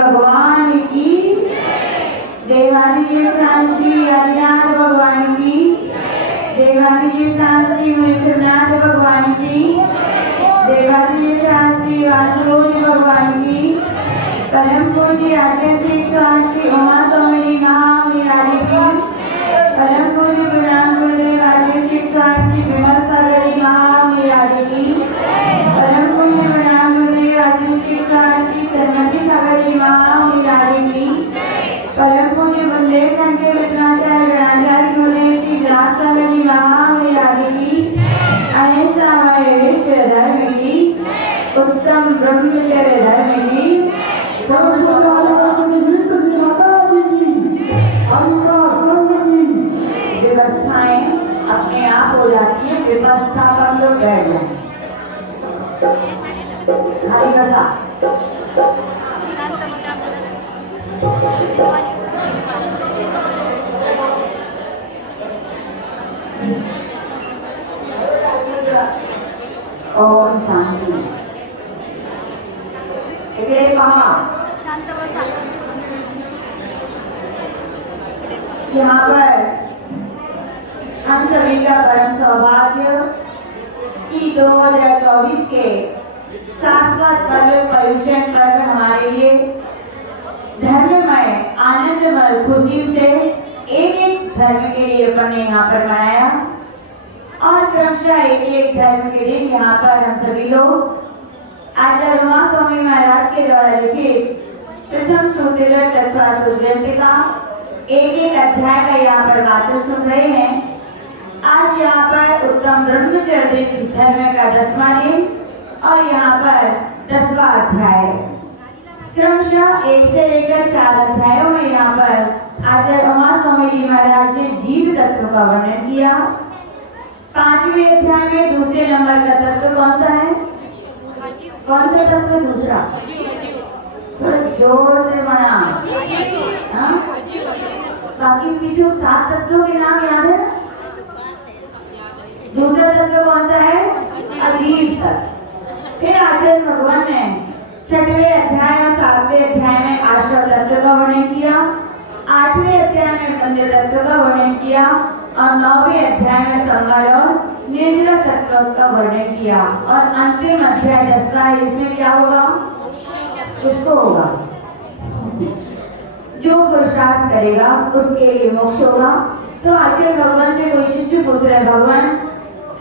भगवान की, देवादिदेव श्री आदिनाथ भगवान की, देवादिदेव श्री विश्वनाथ भगवान की, देवादिदेव श्री वासुदेव भगवान की, परम पूज्य आचार्य श्री उमा स्वामी जी महाविराज की, परम पूज्य प्रणाम गुरुदेव आचार्य श्री विमल सागर जी महाविराज की, परम पूज्य प्रणाम गुरुदेव आचार्य श्री सरस्वती सागर जी महाविराज की, परम पूज्य बुंदेलखंड के विघ्नाचार्य गणाचार्य गुरुदेव श्री विलास सागर जी महाविराज की, अहिंसा विश्व धर्म की, उत्तम ब्रह्मचर्य धर्म की, व्यवस्थाएं अपने आप हो जाती है। व्यवस्था पर लोग बैठ जाए। हरी बसा ओम शांति। इकडे पहा, यहाँ पर हम सभी का परम सौभाग्य कि 2024 के शाश्वत पर्व पर्युषण पर्व हमारे लिए धर्ममय आनंदमय खुशी से एक धर्म के लिए अपन ने यहाँ पर मनाया और क्रमशः एक धर्म के दिन यहाँ पर हम सभी लोग आचार्य उमा स्वामी महाराज के द्वारा लिखित प्रथम सूत्र तत्वा सूत्र का एक अध्याय का यहाँ पर वाचन सुन रहे हैं। आज यहाँ पर उत्तम ब्रह्मचर्य धर्म का 10वां दिन और यहाँ पर 10वां अध्याय। क्रमशः 1 से लेकर 4 अध्यायों में यहाँ पर आचार्य उमा स्वामी जी महाराज ने जीव तत्व का वर्णन किया। 5वें अध्याय में दूसरे नंबर का तत्व कौन सा है? कौन सा तत्व? दूसरा, थोड़ा जोर से बना। बाकी पीछे 7 तत्वों के नाम याद है? दूसरा तत्व कौन सा है? अजीब तत्व। फिर आचार्य भगवान ने 6वें अध्याय और 7वें अध्याय में आश्रय तत्व का वर्णन किया, 8वें अध्याय में पंद्य तत्व का वर्णन किया और 9वें अध्याय में संवर और निर्जल तत्व का वर्णन किया और अंतिम अध्याय 10वां है, इसमें क्या होगा? किसको होगा? जो पुरुषार्थ करेगा उसके लिए मोक्ष होगा। तो आचार्य भगवान से कोई शिष्य पूछ रहे, भगवान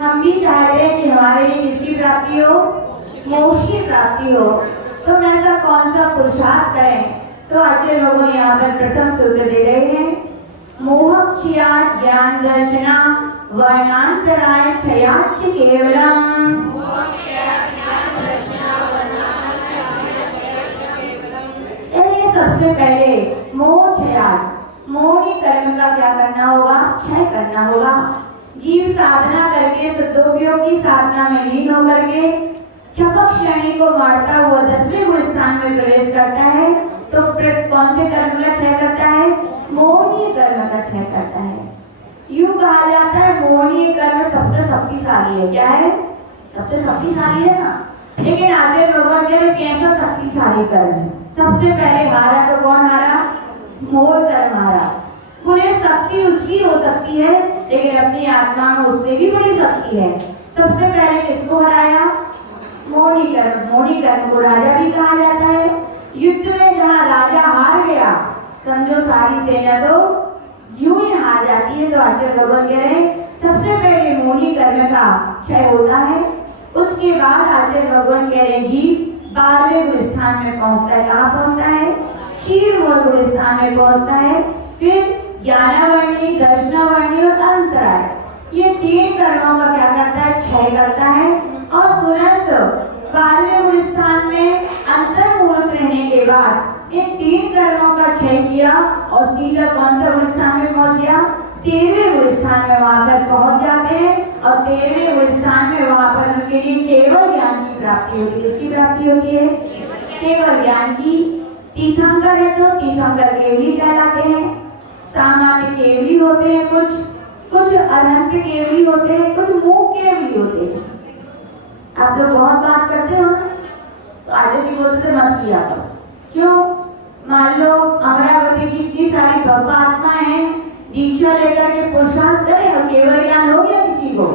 हम भी चाहते हैं कि हमारे लिए किसकी प्राप्ति हो? मोक्ष की प्राप्ति हो, तो हम ऐसा कौन सा पुरुषार्थ करें? तो आचार्य भगवान यहाँ पर प्रथम सूत्र दे रहे हैं, मोहक्षया ज्ञान दर्शना वर्णांतराय क्षयाच केवलम। सबसे पहले मोह क्षयाच, मोहनी कर्म का क्या करना होगा? क्षय करना होगा। जीव साधना करके सदोपयोग की साधना में लीन होकर के क्षपक श्रेणी को मारता हुआ 10वें गुण स्थान में प्रवेश करता है। तो कौन से कर्म का क्षय करता है? मोहनीय कर्म का क्षय करता है। यूं कहा जाता है मोहनीय कर्म सबसे शक्तिशाली है। क्या है? सबसे शक्तिशाली है ना। लेकिन आचार्य भगवान कह रहे कैसा शक्तिशाली कर्म है? सबसे पहले हारा तो कौन हारा? मोह कर्म हारा। पूरे शक्ति उसकी हो सकती है, लेकिन अपनी आत्मा में उससे भी बड़ी शक्ति है। सबसे पहले किसको हराया? मोहनी कर्म। मोहनी कर्म को राजा भी कहा जाता है। युद्ध में जहाँ राजा हार गया, समझो सारी सेना तो यूं ही हार जाती है। तो आचार्य भगवान कह रहे सबसे पहले मोहनी कर्म का क्षय होता है। उसके बाद आचार्य भगवान कह रहे जीव 12वें गुण स्थान में पहुंचता है। कहाँ पहुंचता है? क्षीर गुण स्थान में पहुंचता है। फिर ज्ञानावर्णी, दर्शनावर्णी और अंतराय, ये 3 कर्मों का क्या करता है? क्षय करता है। और तुरंत 12वें गुण स्थान में अंतर्मुख रहने के बाद ये 3 कर्मों का क्षय किया और सीधा कौन सा गुण स्थान में पहुंच गया? 13वें गुण स्थान में वहां पर पहुंच जाते हैं और 13वें गुण स्थान में वहां पर उनके लिए केवल ज्ञान की प्राप्ति होती है। किसकी प्राप्ति होती है? केवल ज्ञान की। तीर्थंकर है तो तीर्थंकर केवली कहलाते हैं। सामान्य केवली होते हैं, कुछ अनंत केवली होते हैं, कुछ मूक केवली होते हैं। आप लोग बहुत बात करते हो ना, तो आगे से बोलते थे मत किया करो। क्यों? मान लो अमरावती की इतनी सारी भव्य आत्माएं हैं, दीक्षा लेकर के पुरुषार्थ करे और केवल ज्ञान हो गया किसी को,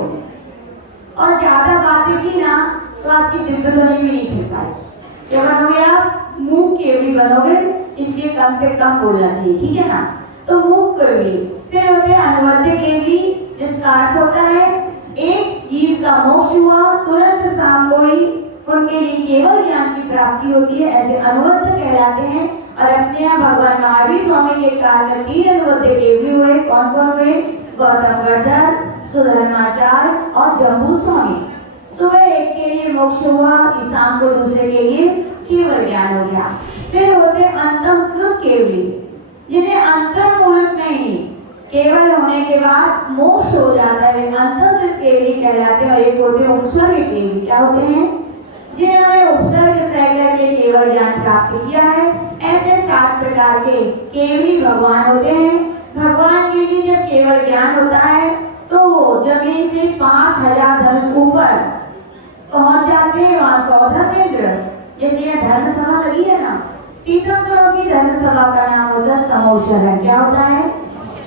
और ज्यादा बातें की ना तो आपकी दिव्य ध्वनि भी नहीं खेल पाएगी। क्या बनोगे आप? मूक केवली बनोगे, इसलिए कम से कम बोलना चाहिए, ठीक है ना। तो मूक केवली, फिर होते हैं अनुवद्य केवली, जिसका अर्थ होता है एक जीव का मोक्ष हुआ तुरंत शाम को ही उनके लिए केवल ज्ञान की प्राप्ति होती है, ऐसे अनुवद्य कहलाते हैं। और अपने यहाँ भगवान महावीर स्वामी के काल में 3 अनुवद्य केवली हुए। कौन कौन हुए? गौतम गढ़धर, सुधर्माचार्य और जम्बू स्वामी। सुबह एक के लिए मोक्ष हुआ कि शाम को दूसरे के लिए केवल ज्ञान हो गया। फिर होते अंतःकृत केवली, जिन्हें अंतर्मुहूर्त में ही केवल होने के बाद मोक्ष हो जाता है, वे अंतःकृत केवली कहलाते हैं। और एक होते हैं उपसर्ग केवली। क्या होते हैं? जिन्होंने उपसर्ग सह करके केवल ज्ञान प्राप्त किया है। ऐसे 7 प्रकार के केवली भगवान होते हैं। भगवान के लिए जब केवल ज्ञान होता है तो जमीन से 5000 धनुष ऊपर पहुंच जाते हैं। वहां 100 धर्मेंद्र, जैसे यह धर्म सभा लगी है ना, तीर्थंकरों की धर्म सभा का नाम होता है समोशरण। क्या होता है?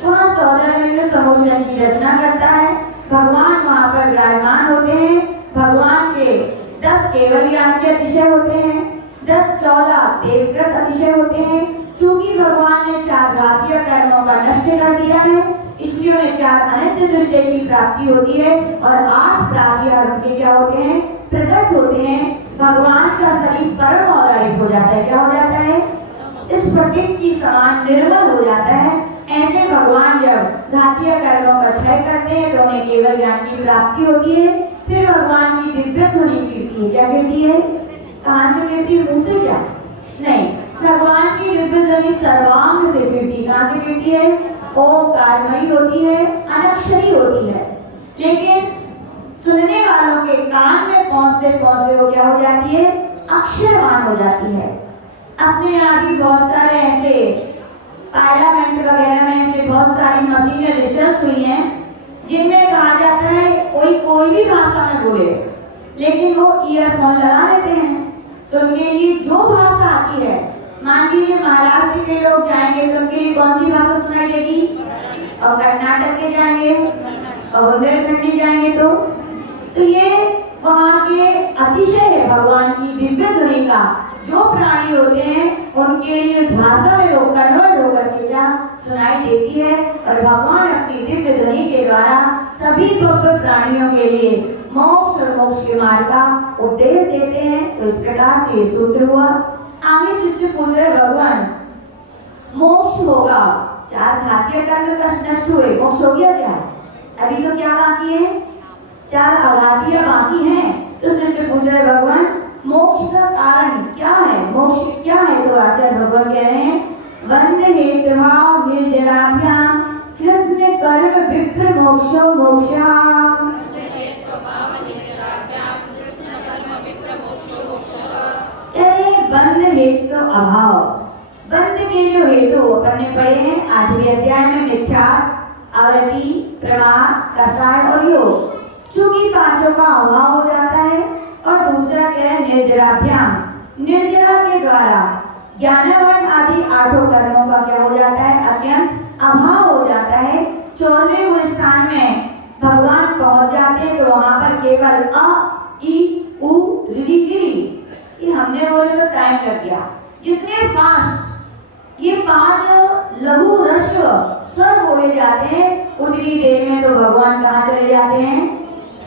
वहाँ 100 धर्मेंद्र समोशरण की रचना करता है। भगवान वहाँ पर विराजमान होते हैं। भगवान के 10 केवल ज्ञान के अतिशय होते हैं, 14 देवव्रत अतिशय होते हैं। क्योंकि भगवान ने 4 घातीय कर्मों का नष्ट कर दिया है, इसलिए उन्हें 4 अनित्य दृष्टि की प्राप्ति होती है। और 8 प्रातिहार उनके क्या होते हैं? प्रकट होते हैं। भगवान का शरीर परम औदारिक हो जाता है। क्या हो जाता है? इस स्फटिक की समान निर्मल हो जाता है। ऐसे भगवान जब घातीय कर्मों का क्षय करते हैं तो उन्हें केवल ज्ञान की प्राप्ति होती है। फिर भगवान की दिव्य ध्वनि गिरती है। क्या गिरती है? कहाँ से गिरती है? मुंह से? क्या नहीं, भगवान की दिव्य ध्वनि सर्वांग से गिरती। कहाँ से गिरती है? ओंकारमयी होती है, अनक्षरी होती है, लेकिन सुनने वालों के कान में पहुंचते पहुंचते वो क्या हो जाती है? अक्षरवान हो जाती है। अपने यहाँ भी बहुत सारे ऐसे पार्लियामेंट वगैरह में ऐसे बहुत सारी मशीनें रिसर्च हुई हैं जिनमें कहा जाता है कोई भी भाषा में बोले, लेकिन वो ईयरफोन लगा लेते हैं तो उनके लिए जो भाषा आती है, मान लीजिए महाराष्ट्र के लोग जाएंगे तो उनके लिए कौन सी भाषा सुनाई देगी? और कर्नाटक के जाएंगे और बुंदेलखंडी जाएंगे तो ये वहाँ के अतिशय है भगवान की दिव्य ध्वनि का। जो प्राणी होते हैं उनके लिए उस भाषा में वो कन्वर्ट होकर के क्या सुनाई देती है। और भगवान अपनी दिव्य ध्वनि के द्वारा सभी भव्य प्राणियों के लिए मोक्ष और मोक्ष के मार्ग का उपदेश देते हैं। तो इस प्रकार से ये सूत्र हुआ। आगे शिष्य पूछ रहे भगवान मोक्ष होगा, 4 घातीय कर्म नष्ट हुए, मोक्ष हो गया क्या? अभी तो क्या बाकी है? 4 अघातीय बाकी हैं। तो शिष्य पूछ रहे भगवान मोक्ष का कारण क्या है? मोक्ष क्या है? तो आचार्य भगवान कह रहे हैं वन्य हेतुभाव निर्जराभ्याम कृष्ण कर्म विप्र मोक्षो मोक्षा। बंध हेतु अभाव, बंध के जो हेतु पढ़ने पड़े हैं 8वें अध्याय में, मिथ्या, आवृत्ति, प्रमाद, कसाय और योग। चूंकि 5 का अभाव हो जाता है। और दूसरा क्या है? निर्जराभ्याम, निर्जरा के द्वारा ज्ञानवान आदि 8 कर्मों का क्या हो जाता है? अत्यंत अभाव हो जाता है। 14वें गुण स्थान में भगवान पहुंच जाते हैं तो वहां पर केवल अ, इ, उ, ऋ, ये हमने बोले तो टाइम लग गया। जितने फास्ट ये 5 लघु ह्रस्व स्वर बोले जाते हैं उतनी देर में तो भगवान कहाँ चले जाते हैं?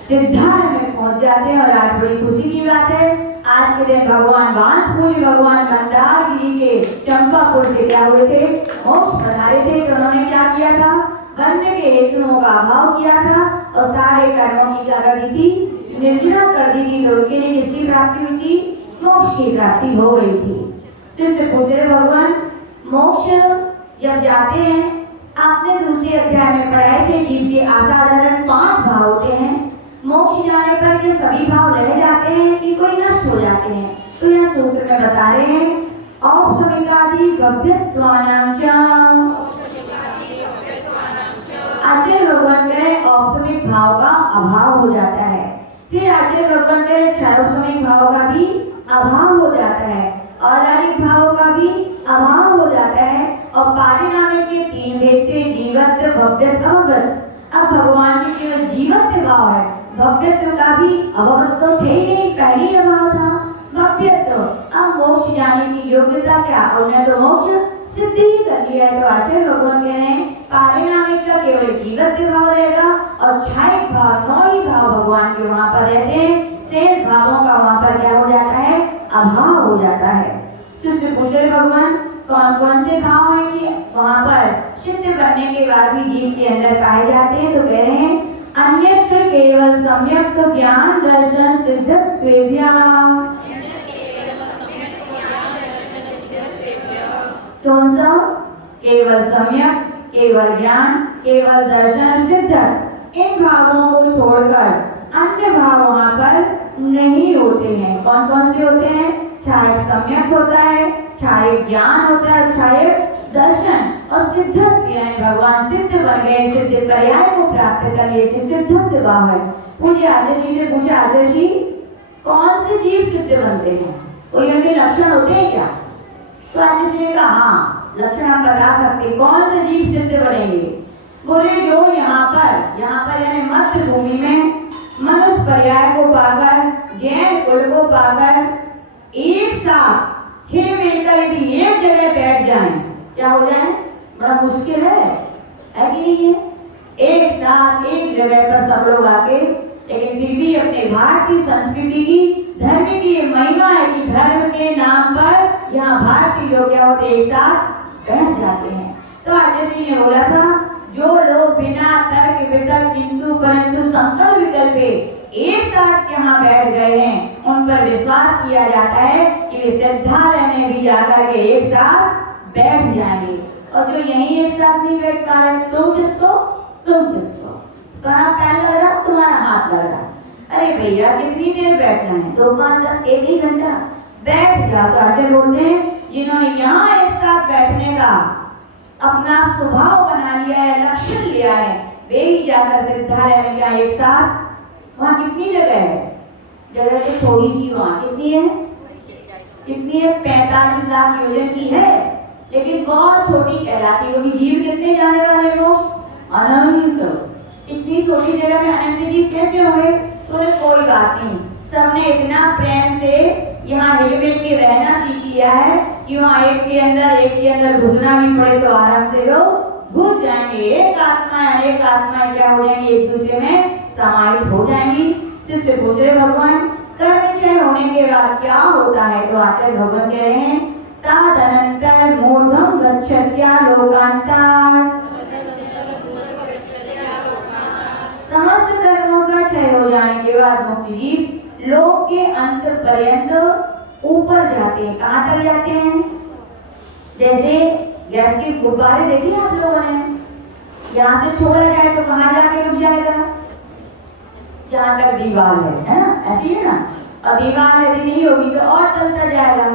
सिद्धार्थ में पहुंच जाते हैं। और आज बड़ी खुशी की बात है, आज के दिन भगवान बांसपुरी भगवान मंदारगिरी के चंपापुर से क्या हुए थे? मोक्ष पधारे थे। तो उन्होंने क्या किया था? बंध के हेतुओं का अभाव किया था और सारे कर्मों की क्या कर दी थी? निर्जरा कर दी थी। तो उनके लिए किसकी प्राप्ति हुई थी? मोक्ष की प्राप्ति हो गई थी। शिष्य पूछ रहे भगवान मोक्ष जब जाते हैं, आपने दूसरे अध्याय में पढ़ाए थे जीव के असाधारण 5 भाव होते हैं। मोक्ष जाने पर ये सभी भाव रह जाते हैं कि कोई नष्ट हो जाते हैं? तो यह सूत्र में बता रहे हैं औपसमिकादि भव्यत्वानां च। आचार्य भगवान कह रहे औपसमिक भाव का अभाव हो जाता है। फिर आचार्य भगवान कह रहे क्षारोपसमिक भाव का भी अभाव हो जाता है और अधिक भावों का भी अभाव भव्यत्व भगवत। अब भगवान के केवल जीवत्व भाव है, भव्यत्व का भी अभवत्व तो थे ही नहीं, पहले ही अभाव था। भव्यत्व, अब मोक्ष जाने की योग्यता क्या, उन्हें तो मोक्ष सिद्धि ही कर लिया है। तो आचार्य भगवान कह रहे हैं पारिणामिक का केवल जीवत्व भाव रहेगा और क्षणिक भाव, नौही भाव भगवान के वहां पर रहते हैं। शेष भावों का वहां पर क्या हो जाता है, अभाव हो जाता है। शिष्य पूछ रहे भगवान कौन कौन से भाव हैं कि वहां पर सिद्ध बनने के बाद भी जीव के अंदर पाए जाते हैं। तो कह रहे हैं अन्यत्र केवल सम्यक ज्ञान दर्शन सिद्धत्वेभ्या। कौन सा, केवल सम्यक, केवल ज्ञान, केवल दर्शन, सिद्ध, इन भावों को छोड़कर अन्य भाव वहां पर नहीं होते हैं। कौन कौन से होते हैं, चाहे सम्यक होता है, चाहे ज्ञान होता है, चाहे दर्शन और सिद्धत्व, यानी भगवान सिद्ध बन गए, सिद्ध पर्याय को प्राप्त कर लिए, सिद्धत्व भाव है। पूज्य आचार्य से पूछा आचार्य कौन से जीव सिद्ध बनते हैं, कोई उनके लक्षण होते हैं क्या? तो आचार्य ने कहा हाँ, लक्षण हम बता सकते, कौन से जीव सिद्ध बनेंगे? बोले जो यहाँ पर यानी मध्य भूमि में मनुष्य पर्याय को पाकर, जैन कुल को पाकर एक साथ हिल मिलकर यदि एक जगह बैठ जाएं, क्या हो जाए? बड़ा मुश्किल है कि नहीं है? एक साथ एक जगह पर सब लोग आके, लेकिन फिर भी अपने भारतीय संस्कृति की, धर्म की ये महिमा है कि धर्म के नाम पर यहाँ भारतीय लोग क्या होते, एक साथ बैठ जाते हैं। तो आचार्य ने बोला था जो लोग बिना तर्क वितर्क किंतु परंतु संकल्प विकल्प एक साथ यहाँ बैठ गए हैं, उन पर विश्वास किया जाता है कि वे सिद्धालय में भी जाकर के एक साथ बैठ जाएंगे। और जो यहीं एक साथ नहीं बैठ पा रहे, तुम किसको तुम्हारा पैर लग रहा, तुम्हारा हाथ लग रहा, अरे भैया कितनी देर बैठना है, 2 5 10 1 ही घंटा बैठ जा। तो आचार्य बोलते हैं जिन्होंने यहाँ एक साथ बैठने का अपना स्वभाव बना लिया है, लक्षण लिया है, वे ही जाकर सिद्धालय में क्या एक साथ, वहाँ कितनी जगह है, जगह तो थोड़ी सी, वहाँ कितनी है, 45 लाख योजन की है, लेकिन बहुत छोटी कहलाती है। जीव कितने जाने वाले मोक्ष, अनंत। इतनी छोटी जगह में अनंत जीव कैसे हुए? तो कोई बात नहीं, सबने इतना प्रेम से यहाँ हिल मिल के रहना सीख लिया है कि वहाँ एक के अंदर घुसना भी पड़े तो आराम से लोग घुस जाएंगे। एक आत्माएं क्या हो जाएंगी, एक दूसरे में समाहित हो जाएंगी। शिष्य पूछ रहे भगवान कर्म क्षय होने के बाद क्या होता है? तो आचार्य भगवान कह रहे हैं तदनंतर मूर्धम गच्छत्या लोकांतात्। समस्त कर्मों का क्षय हो जाने के बाद मुक्त जीव लोक के अंत पर्यंत ऊपर जाते हैं। कहाँ तक जाते हैं? जैसे गैस के गुब्बारे देखे आप लोगों ने, यहाँ से छोड़ा जाए तो कहाँ जाके रुक जाएगा? जहाँ तक दीवार है ना, ऐसी है ना। और दीवार यदि नहीं होगी तो और चलता जाएगा,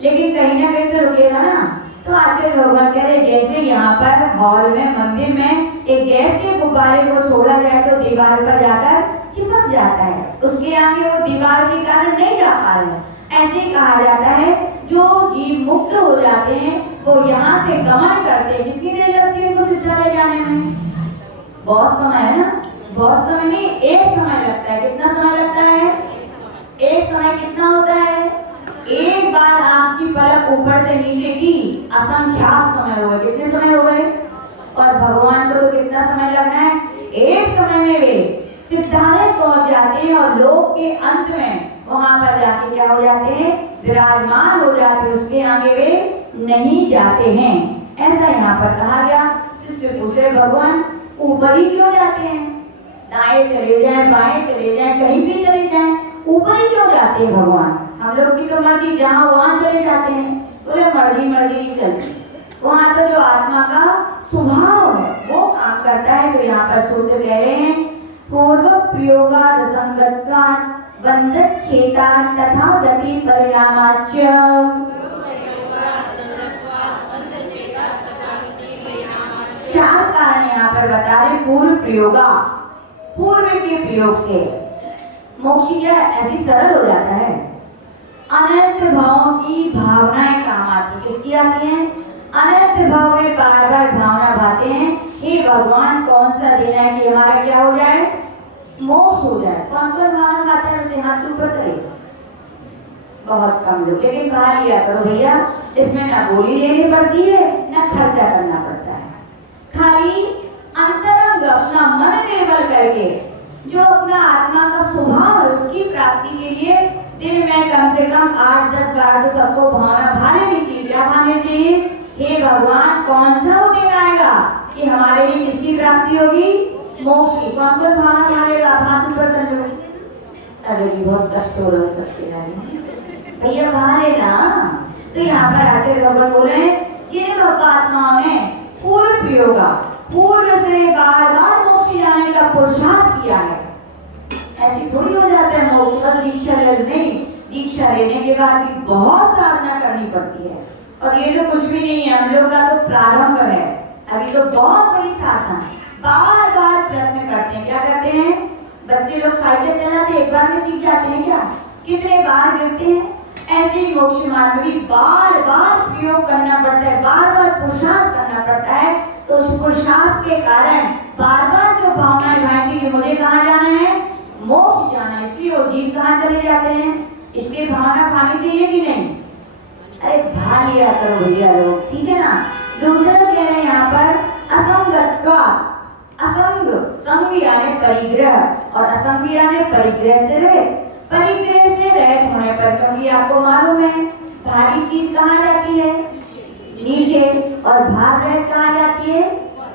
लेकिन कहीं ना कहीं तो रुकेगा ना। तो आचार्य भगवान कह रहे जैसे यहाँ पर हॉल में, मंदिर में एक गैस के गुब्बारे को छोड़ा जाए तो दीवार पर जाकर चिपक जाता है, उसके आगे वो दीवार के कारण नहीं जा पा रहे। ऐसे कहा जाता है जो जीव मुक्त हो जाते हैं वो यहाँ से गमन करते हैं। कितनी देर लगती है उनको सिद्धालय जाने में? बहुत समय है ना, बहुत समय नहीं, एक समय लगता है। कितना समय लगता है? एक समय कितना होता है? एक बार आपकी पलक ऊपर से नीचे की असंख्यात समय हो गए। कितने समय हो गए? और भगवान को तो कितना समय लगना है? एक समय में वे सिद्धालय पहुंच जाते हैं और लोक के अंत में वहां पर जाके क्या हो जाते हैं? विराजमान हो जाते हैं, उसके आगे वे नहीं जाते हैं। ऐसा यहाँ पर कहा गया। शिष्य पूछ रहे भगवान ऊपर ही क्यों जाते हैं? दाएं चले जाएं, बाएं चले जाएं, कहीं भी चले जाएं, ऊपर ही क्यों जाते हैं भगवान? हम लोग की तो मर्जी जहाँ वहां चले जाते हैं। बोले मर्जी नहीं चलती, वहां तो जो आत्मा का स्वभाव है वो काम करता है। तो यहाँ पर सूत्र कह रहे हैं पूर्व प्रयोगाद संगत्वात् बंधच्छेदात् तथा गति परिणामाच्च। चार कारण यहाँ पर बता रहे। पूर्व प्रयोगा, पूर्व के प्रयोग से मोक्ष क्या ऐसी सरल हो जाता है। अनंत भावों की भावनाएं काम आती। किसकी आती हैं? अनंत भाव में बार बार भावना भाते हैं, हे भगवान कौन सा दिन है कि हमारा क्या हो जाए, मोक्ष हो जाए। कौन कौन खाना खाते हैं, हाथ ऊपर करें, बहुत कम लोग, लेकिन खा लिया करो भैया, इसमें ना गोली लेनी पड़ती है ना खर्चा करना पड़ता है। खाली अंतरंग अपना मन निर्मल करके जो अपना आत्मा का स्वभाव है उसकी प्राप्ति के लिए दिन में कम से कम 8-10 बार तो सबको भावना भाने भी चाहिए। क्या भाने चाहिए, हे भगवान कौन सा वो दिन आएगा कि हमारे लिए किसकी प्राप्ति होगी, मोक्ष की। कौन कौन भावना भानेगा, हाथ ऊपर कर लो। अरे भी बहुत कष्ट हो रहा है सबके लिए भैया, भाने ना। तो यहाँ पर आचार्य भगवान बोल रहे हैं जिन पापात्माओं ने पूर्व प्रयोगा, पूर्व से बार बार मोक्ष जाने का पुरुषार्थ किया है, ऐसी थोड़ी हो जाता है मोक्ष, बस दीक्षा ले नहीं, दीक्षा लेने के बाद भी बहुत साधना करनी पड़ती है। और ये तो कुछ भी नहीं है, हम लोग का तो प्रारंभ है, अभी तो बहुत बड़ी साधना, बार बार प्रयत्न करते हैं। क्या करते हैं, बच्चे लोग साइकिल चलाते एक बार में सीख जाते हैं क्या, कितने बार गिरते हैं। ऐसे ही मोक्ष मार्ग में भी बार बार प्रयोग करना पड़ता है, बार बार पुरुषार्थ करना पड़ता है। तो उस पुरुषार्थ के कारण बार बार जो भावनाएं भाएंगी कि मुझे कहाँ जाना है, मोक्ष जाना है, इसलिए वो जीव कहाँ चले जाते हैं, इसलिए भावना भानी चाहिए कि नहीं। अरे भा लिया करो भैया लोग, ठीक है ना। दूसरा कह रहे हैं यहाँ पर असंगत्वा, असंग, संग यानी परिग्रह और असंग यानी परिग्रह से रहित। परिग्रह से रहित होने पर, क्योंकि आपको मालूम है भारी चीज कहाँ जाती है, नीचे, और भार रहित कहाँ जाती है,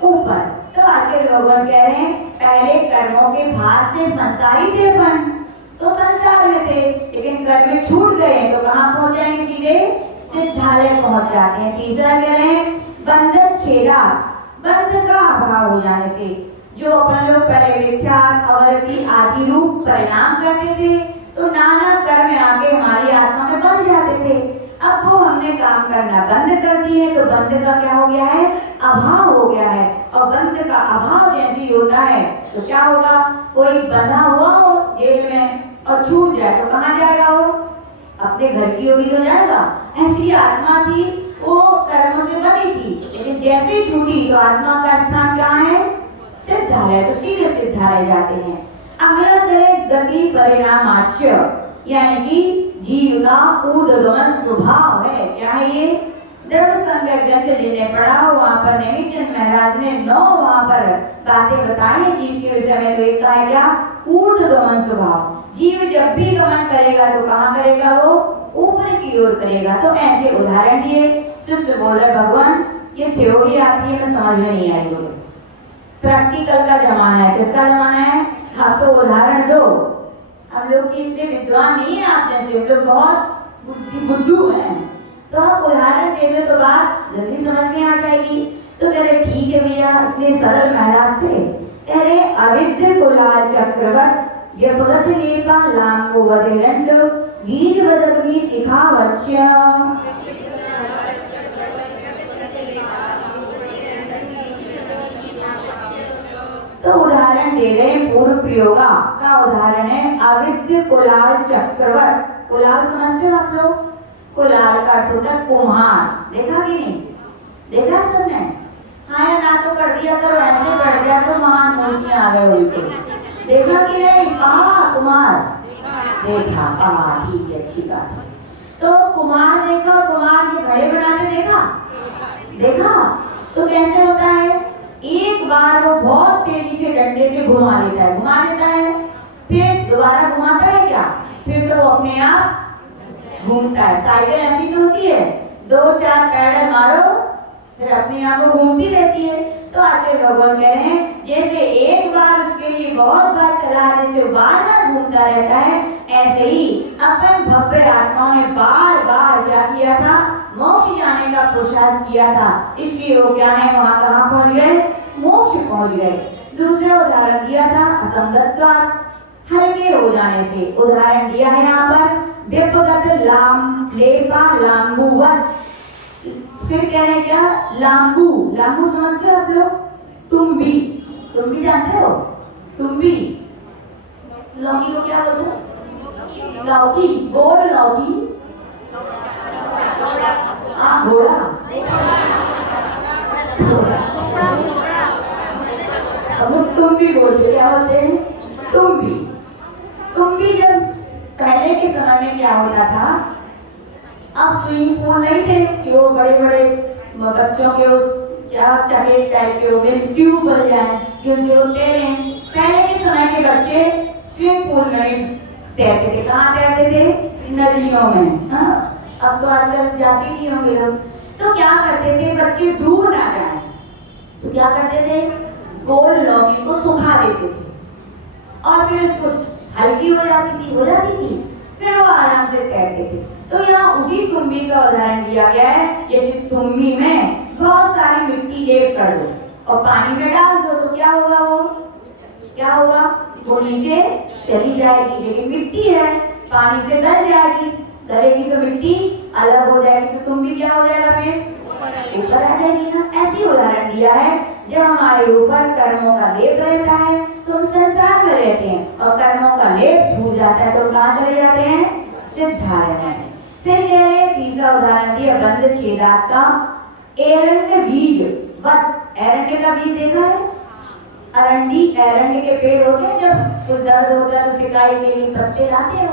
ऊपर। तो आचार्य भगवान कह रहे हैं पहले कर्मों के भार से संसारी थे अपन, तो संसार में थे, लेकिन कर्म छूट गए तो कहाँ पहुंच जाएंगे, सीधे सिद्धालय पहुंच जाते हैं। तीसरा कह रहे हैं बंधन छेड़ा, बंध का अभाव हो जाने से, जो अपन लोग पहले विख्यात अवरति आदि रूप परिणाम करते थे तो नाना कर्म आके हमारी आत्मा में बंध जाते थे। अब वो हमने काम करना बंद कर दिए तो बंध का क्या हो गया है, अभाव हो गया है। और बंध का अभाव जैसे ही होता है तो क्या होगा, कोई बंधा हुआ हो जेल में और छूट जाए तो कहाँ जाएगा, वो अपने घर की होगी तो जाएगा। ऐसी आत्मा थी, वो कर्मों से बनी थी, लेकिन जैसे ही छूटी तो आत्मा का स्थान कहाँ है, सिद्धालय, तो सीधे सिद्धालय जाते हैं। अगला करें गति परिणामाच्य, यानी कि जीव का ऊर्ध्वगमन स्वभाव है। क्या है ये, दृढ़ संज्ञा ग्रंथ जिन्हें पढ़ा वहां पर नेमिचंद महाराज ने 9 वहां पर बातें बताई जीव के विषय में। तो एक का है क्या, ऊर्ध्वगमन स्वभाव। जीव जब भी गमन करेगा तो कहाँ करेगा, वो ऊपर की ओर करेगा। तो ऐसे उदाहरण दिए। शिष्य बोल रहे भगवान ये थ्योरी आती है, मैं समझ में नहीं आई, बोलो प्रैक्टिकल का जमाना है। किसका जमाना है, हाँ तो उदाहरण दो। हम लोग की इतने विद्वान नहीं है आप जैसे, हम लोग बहुत बुद्धू हैं, तो आप उदाहरण दे दो तो बात जल्दी समझ में आ जाएगी। तो कह रहे ठीक है भैया, इतने सरल महाराज थे। कह रहे अविद्य कुलाल चक्रवर्त व्यपगत लेपा लांगो वदेरंड वीज वदग्नि शिखावच्य। तो उदाहरण दे रहे हैं, पूर्व प्रयोगा का उदाहरण है अविद्य कुलाल चक्रवर्त। कुलाल समझते हो आप लोग, कुलाल का अर्थ होता है कुम्हार। देखा कि नहीं, देखा सबने, हाँ या ना तो कर दिया करो, ऐसे कर दिया तो महान मूर्तियां आ गए उल्टे। देखा कि नहीं, कहा कुमार, देखा, ठीक है, अच्छी बात है। तो कुमार देखा, कुमार के घड़े बनाते देखा, देखा। तो कैसे होता है, एक बार वो बहुत तेजी से डंडे से घुमा लेता है, फिर दोबारा घुमाता है क्या, फिर तो वो अपने आप घूमता है। साइकिल ऐसी तो होती है, 2-4 पैडल मारो फिर अपने आप वो घूमती रहती है। तो आचार्य भगवान कह रहे हैं जैसे एक बार उसके लिए बहुत बार चलाने से बार बार घूमता रहता है, ऐसे ही अपन भव्य आत्माओं ने बार बार क्या किया था, मोक्ष जाने का पुरुषार्थ किया था। इसलिए वो क्या है, वहां कहाँ पहुंच गए, मोक्ष पहुंच गए। दूसरा उदाहरण दिया था असंगत्वा, हल्के हो जाने से। उदाहरण दिया है यहाँ पर व्यपगत लाम लेपा लांबुवत। फिर कह रहे क्या, लांबू, लांबू समझते हो आप लोग, तुम्बी, तुम्बी जानते हो, तुम्बी, लौकी को क्या बोलते हैं, लौकी, गोल लौकी, घोड़ा, अब वो तुम भी बोलते, क्या बोलते हैं? तुम भी। तुम भी जब पहले के समय में क्या होता था, अब स्विमिंग पूल नहीं थे कि वो बड़े बड़े बच्चों के उस क्या चकेट टाइप के वो ट्यूब बन जाए कि उनसे वो तैरें। पहले के समय के बच्चे स्विमिंग पूल में नहीं तैरते थे। कहाँ तैरते थे? नदियों में। हाँ, अब तो आजकल जाते नहीं होंगे लोग। तो क्या करते थे बच्चे, दूर ना जाए तो क्या करते थे, गोल लौकी को सुखा देते थे और फिर उसको हल्की हो जाती थी, फिर वो आराम से तैरते थे। तो यहाँ उसी तुम्बी का उदाहरण दिया गया है। जैसे तुम्बी में बहुत सारी मिट्टी लेप कर दो और पानी में डाल दो तो क्या होगा, वो नीचे चली जाएगी। लेकिन मिट्टी है, पानी से गल जाएगी, गलेगी तो मिट्टी अलग हो जाएगी, तो तुम्बी क्या हो जाएगा, फिर ऊपर आ जाएगी ना। ऐसी उदाहरण दिया है, जब हमारे ऊपर कर्मों का लेप रहता है तो हम संसार में रहते हैं, और कर्मों का लेप छूट जाता है तो कहाँ चले जाते हैं, सिद्धालय में। फिर कह रहे तीसरा उदाहरण दिया बंद छेदात का, एरंड बीज बत। एरंड का बीज देखा है? एरंड के पेड़ होते हैं, जब कुछ दर्द होता है तो सिकाई के लिए पत्ते लाते हैं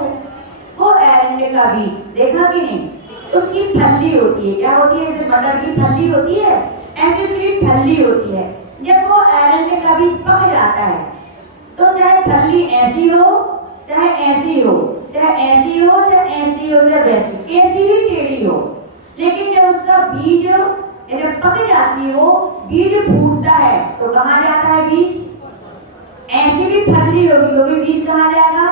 वो एरंड का बीज देखा कि नहीं? उसकी फल्ली होती है, क्या होती है, जैसे मटर की फल्ली होती है ऐसी उसकी फल्ली होती है। जब वो एरंड का बीज पक जाता है तो चाहे फल्ली ऐसी हो चाहे ऐसी हो, चाहे ऐसी हो चाहे ऐसी हो, चाहे वैसी कैसी भी टेढ़ी हो, लेकिन जब उसका बीज पक जाती है, वो बीज फूटता है तो कहाँ जाता है बीज? ऐसी भी फल्ली होगी तो भी बीज कहाँ जाएगा?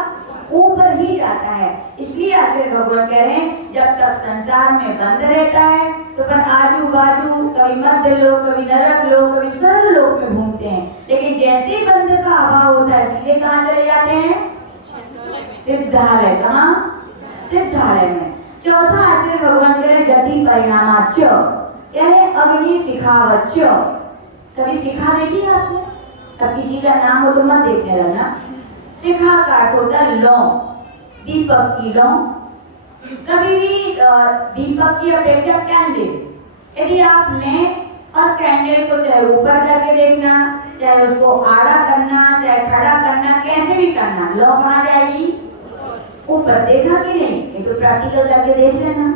ऊपर ही जाता है। इसलिए आचार्य भगवान कह रहे हैं, जब तक संसार में बंद रहता है तो अपन आजू बाजू कभी मध्य लोक, कभी नरक लोक, कभी स्वर्ग लोक में घूमते हैं, लेकिन जैसे ही बंद का अभाव होता है सीधे कहाँ चले जाते हैं? सिद्धालय। कहाँ? सिद्धालय में। चौथा आचार्य भगवान कह रहे गति परिणामाच, कह रहे अग्नि शिखावच। कभी शिखा देखी है आपने? अब किसी का नाम हो तो मत देखने रहना। शिखा का अर्थ होता है लौ, दीपक की लौ। कभी भी दीपक की अपेक्षा कैंडल, यदि आप लें और कैंडल को चाहे ऊपर करके देखना, चाहे उसको आड़ा करना, चाहे खड़ा करना, कैसे भी करना, लौ कहाँ जाएगी? ऊपर। देखा कि नहीं? ये तो प्रैक्टिकल करके देख लेना,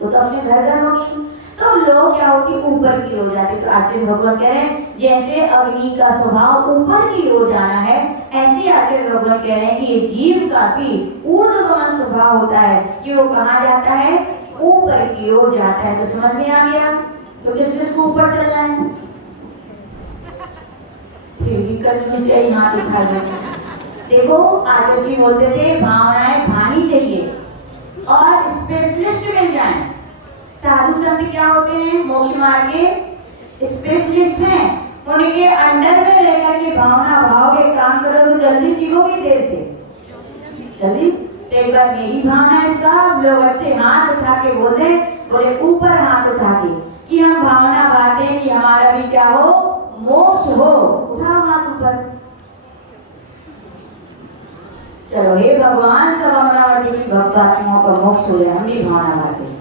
तो अपने घर होगी। तो लो क्या होगी? ऊपर की हो जाती। तो आचार्य भगवान कह रहे हैं जैसे अग्नि का स्वभाव ऊपर की ओर जाना है, ऐसे आचार्य भगवान कह रहे हैं कि ये जीव का भी ऊर्ध्वगमन स्वभाव होता है कि वो कहाँ जाता है? ऊपर की ओर जाता है। तो समझ में आ गया? तो किसको ऊपर चलना है? फिर भी कल से हाथ उठा देना। देखो आचार्य जी बोलते थे भावनाएं भानी चाहिए और स्पेशलिस्ट मिल जाए। साधु संत क्या होते हैं? मोक्ष मार्ग के स्पेशलिस्ट हैं। उनके अंडर में रहकर के भावना भाव के काम करो तो जल्दी सीखोगे, देर से जल्दी। तो एक बार मेरी भावना है, सब लोग अच्छे हाथ उठा के बोले ऊपर हाथ उठा के कि हम भावना बांटे कि हमारा भी क्या हो? मोक्ष हो। उठाओ हाथ ऊपर। चलो हे भगवान, सब अमरावती की भक्तात्माओं का मोक्ष हो जाए, हम भी भावना बांटे।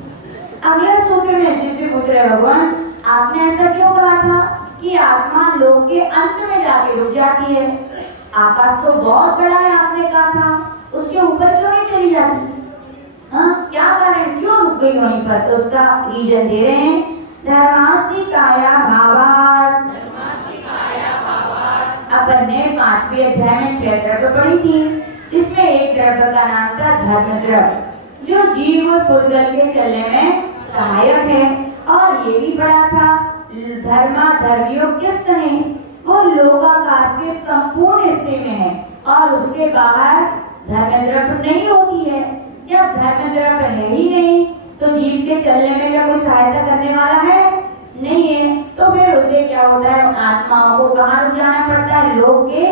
अगले सूत्र में शिष्य पूछ रहे भगवान आपने ऐसा क्यों कहा था कि आत्मा लोक के अंत में जाके रुक जाती है? आकाश तो बहुत बड़ा है आपने कहा था, उसके ऊपर क्यों नहीं चली जाती? हाँ, क्या कारण, क्यों रुक गई वहीं पर? तो उसका रीजन दे रहे हैं, धर्मास्ति काया भावात्। अपन ने 5वें अध्याय में 6 द्रव्य पढ़ी थी, इसमें एक द्रव्य का नाम था धर्म द्रव्य, जो जीव और पुद्गल के चलने में सहायक है। और ये भी पढ़ा था धर्मा धर्मयोग्य सने, वो लोकाकाश के संपूर्ण हिस्से में है और उसके बाहर धर्म द्रव्य नहीं होती है। जब धर्म द्रव्य है ही नहीं तो जीव के चलने में क्या कोई सहायता करने वाला है? नहीं है। तो फिर उसे क्या होता है? आत्माओं को कहाँ रुक जाना पड़ता है? लोक के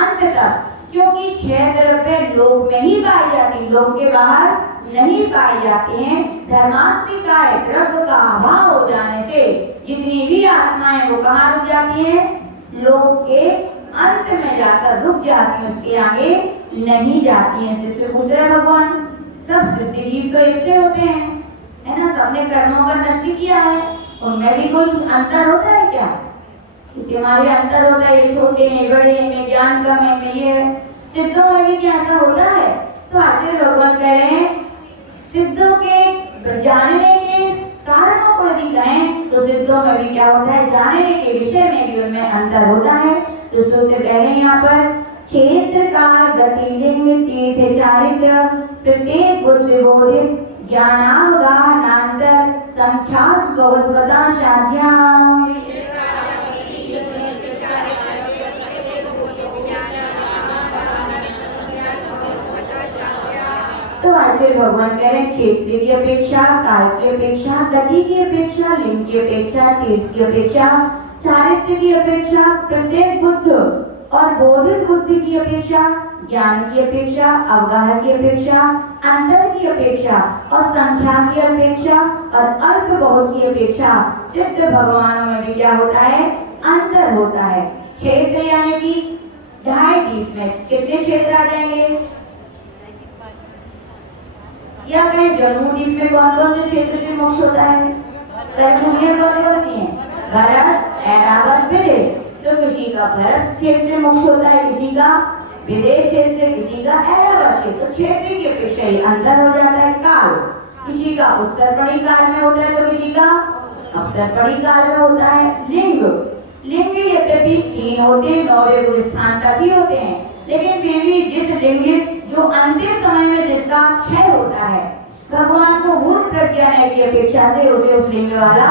अंत तक, क्योंकि 6 द्रव्य लोक में ही पाई जाती, लोक के बाहर नहीं पाई जाती हैं। धर्मास्तिकाय द्रव्य का अभाव हो जाने से जितनी भी आत्माएं वो कहाँ रुक जाती हैं? लोक के अंत में जाकर रुक जाती हैं, उसके आगे नहीं जाती हैं। शिष्य पूछ रहे भगवान सब सिद्ध जीव तो ऐसे होते हैं, है ना? सबने कर्मों का नष्ट किया है, उनमें भी कोई अंतर होता है क्या? इससे हमारे अंतर होता है, ये छोटे हैं, बड़े हैं, में ज्ञान कम है, में ये है। सिद्धों में भी क्या ऐसा होता है? तो आचार्य भगवान कह रहे हैं सिद्धों के जानने के कारणों को यदि कहें तो सिद्धों में भी क्या होता है, जानने के विषय में भी उनमें अंतर होता है। तो सूत्र कह रहे हैं यहाँ पर क्षेत्र काल गति लिंग तीर्थ चारित्र प्रत्येक बुद्धि बोधित ज्ञानावगाहनांतर संख्यात बहुत्वता साध्या। तो आचार्य भगवान कह रहे हैं क्षेत्र की अपेक्षा, काल की अपेक्षा, गति की अपेक्षा, लिंग की अपेक्षा, तीर्थ की अपेक्षा, चारित्र की अपेक्षा, प्रत्येक बुद्ध और बोधित बुद्धि की अपेक्षा, ज्ञान की अपेक्षा, अवगाह की अपेक्षा, अंतर की अपेक्षा और संख्या की अपेक्षा और अल्प बहुत की अपेक्षा सिद्ध भगवानों में भी क्या होता है, अंतर होता है। क्षेत्र यानी कि 2.5 द्वीप में कितने क्षेत्र आ जाएंगे, या कहें जम्मू-द्वीप में कौन कौन से क्षेत्र से मोक्ष होता है? कौन कौन सी है? भरत, ऐरावत, विदेह। तो किसी का भरत क्षेत्र से मोक्ष होता है, किसी का विदेह क्षेत्र से, किसी का ऐरावत क्षेत्र। तो क्षेत्र की अपेक्षा ही अंतर हो जाता है। काल, किसी का उत्सर्पणी काल में होता है तो किसी का अपसर्पणी काल में होता है। लिंग, लिंग यद्यपि 3 होते हैं, 9वें गुण स्थान तक ही होते हैं, लेकिन फिर भी जिस लिंग जो अंतिम समय में जिसका क्षय होता है, भगवान को भूत प्रज्ञा की अपेक्षा से उसे उस लिंग वाला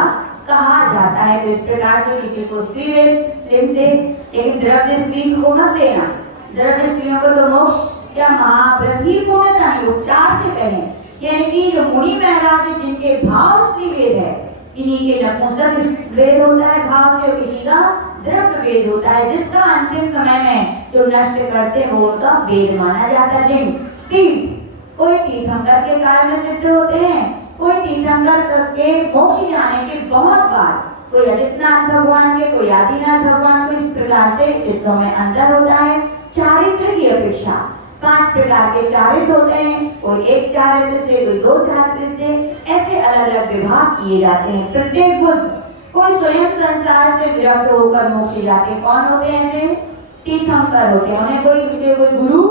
कहा जाता है। तो इस प्रकार से किसी को स्त्री लिंग से, लेकिन द्रव्य स्त्री को मत लेना, द्रव्य स्त्रियों को तो मोक्ष क्या महाव्रती पूर्णता नहीं, उपचार से कहें, यानी कि जो मुनि महाराज जिनके भाव स्त्री वेद है, इन्हीं के नपुंसक वेद होता है भाव से, किसी का द्रव्य वेद होता है, जिसका अंतिम समय में जो नष्ट करते हैं वो उनका वेद माना जाता है। लिंग, तीर्थ, कोई तीर्थंकर के कारण में सिद्ध होते हैं, कोई तीर्थंकर करके मोक्ष जाने के बहुत बार, कोई आदित्यनाथ भगवान के, कोई आदिनाथ भगवान को, इस प्रकार से सिद्धों में अंतर होता है। चारित्र की अपेक्षा 5 प्रकार के चारित्र होते हैं, कोई एक चारित्र से, कोई 2 चारित्र से, ऐसे अलग अलग विभाग किए जाते हैं। प्रत्येक बुद्ध, कोई स्वयं संसार से विरक्त होकर मोक्ष जाते हैं, कौन होते हैं ऐसे? तीर्थंकर होते हैं, उन्हें कोई गुरु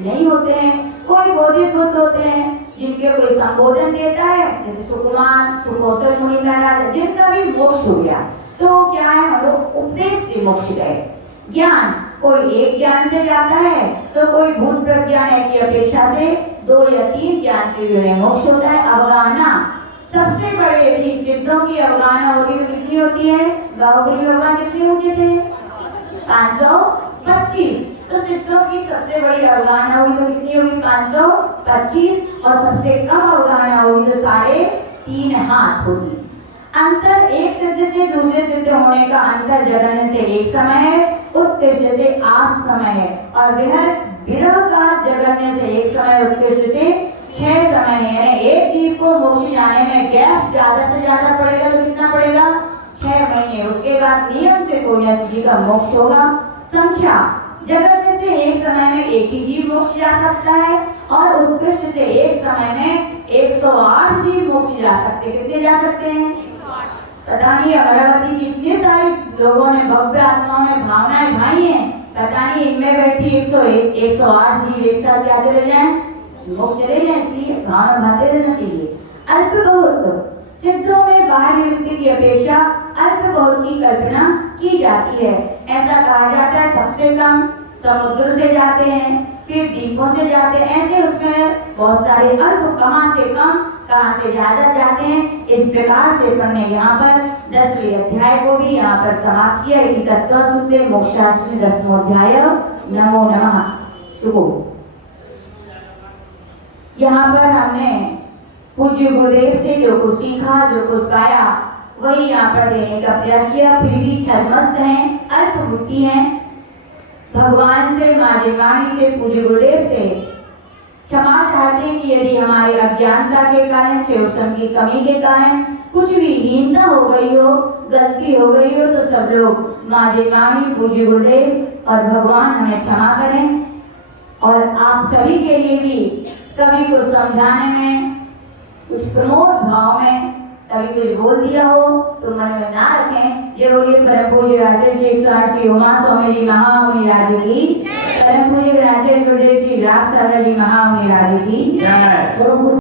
नहीं होते हैं। कोई बोधित बुद्ध होते हैं जिनके कोई संबोधन देता है, जैसे सुकुमार, सुकौशल मुनि महाराज, जिनका भी मोक्ष हो गया, तो क्या है, हम लोग उपदेश से मोक्ष गए। ज्ञान, कोई एक ज्ञान से जाता है, तो कोई भूत प्रज्ञान की अपेक्षा से 2 या 3 ज्ञान से भी उन्हें मोक्ष होता है। अवगाहना, सबसे बड़े यदि सिद्धों की अवगाहना होती है तो कितनी होती है? बाहुबली भगवान कितने ऊंचे थे? 525। तो सिद्धों की सबसे बड़ी अवगाहना हुई तो कितनी होगी? 525। और सबसे कम अवगाहना होगी तो 3.5 हाथ होगी। अंतर एक सिद्ध से दूसरे सिद्ध होने का अंतर जगन्य से 1 समय है, उत्कृष्ट से 8 समय है, और विरह का जगन्य से 1 समय, उत्कृष्ट से 6 समय है। यानी एक जीव को मोक्ष जाने में गैप ज्यादा से ज्यादा पड़ेगा तो कितना पड़ेगा? 6 महीने। उसके बाद नियम से कोई न किसी का मोक्ष होगा। संख्या, जगत में से एक समय में एक ही जीव मोक्ष जा सकता है, और उत्कृष्ट से एक समय में 108 जीव मोक्ष जा सकते। कितने जा सकते हैं? पता नहीं अमरावती कितने सारे लोगों ने, भव्य आत्माओं ने भावनाएं भाई हैं, पता नहीं इनमें बैठी 108 जीव एक साथ क्या चले जाएं, मोक्ष चले जाएं। इसलिए भावना भाते रहना चाहिए। अल्प बहुत, सिद्धों में बाहर निवृत्ति की अपेक्षा अल्प बहुत की कल्पना की जाती है। ऐसा कहा जाता है सबसे कम समुद्र से जाते हैं, फिर द्वीपों से जाते हैं, ऐसे उसमें बहुत सारे अल्प, कहाँ से कम कहाँ से ज्यादा जाते हैं। इस प्रकार से हमने यहाँ पर 10वें अध्याय को भी यहाँ पर समाप्त किया। इति तत्व सुनते मोक्षास्त्र 10वां अध्याय। नमो नमः। शुभ। यहाँ पर हमने पूज्य गुरुदेव से जो कुछ सीखा, जो कुछ पाया, वही यहाँ पर देने का प्रयास किया। फिर भी छदमस्त हैं, अल्प बुद्धि हैं, भगवान से, माँ जिनवाणी से, पूज्य गुरुदेव से क्षमा चाहते हैं कि यदि हमारे अज्ञानता के कारण, शिवसम की कमी के कारण कुछ भी हीनता हो गई हो, गलती हो गई हो, तो सब लोग माँ जिनवाणी, पूज्य गुरुदेव और भगवान हमें क्षमा करें। और आप सभी के लिए भी कभी को समझाने में, कुछ प्रमोद भाव में कभी कुछ बोल दिया हो तो मन में ना रखें। जब बोलिए परम पूज्य आचार्य श्री 108 श्री उमा स्वामी जी महामुनि राज की, परम पूज्य आचार्य गुरुदेव श्री राज सागर जी महामुनि राज की।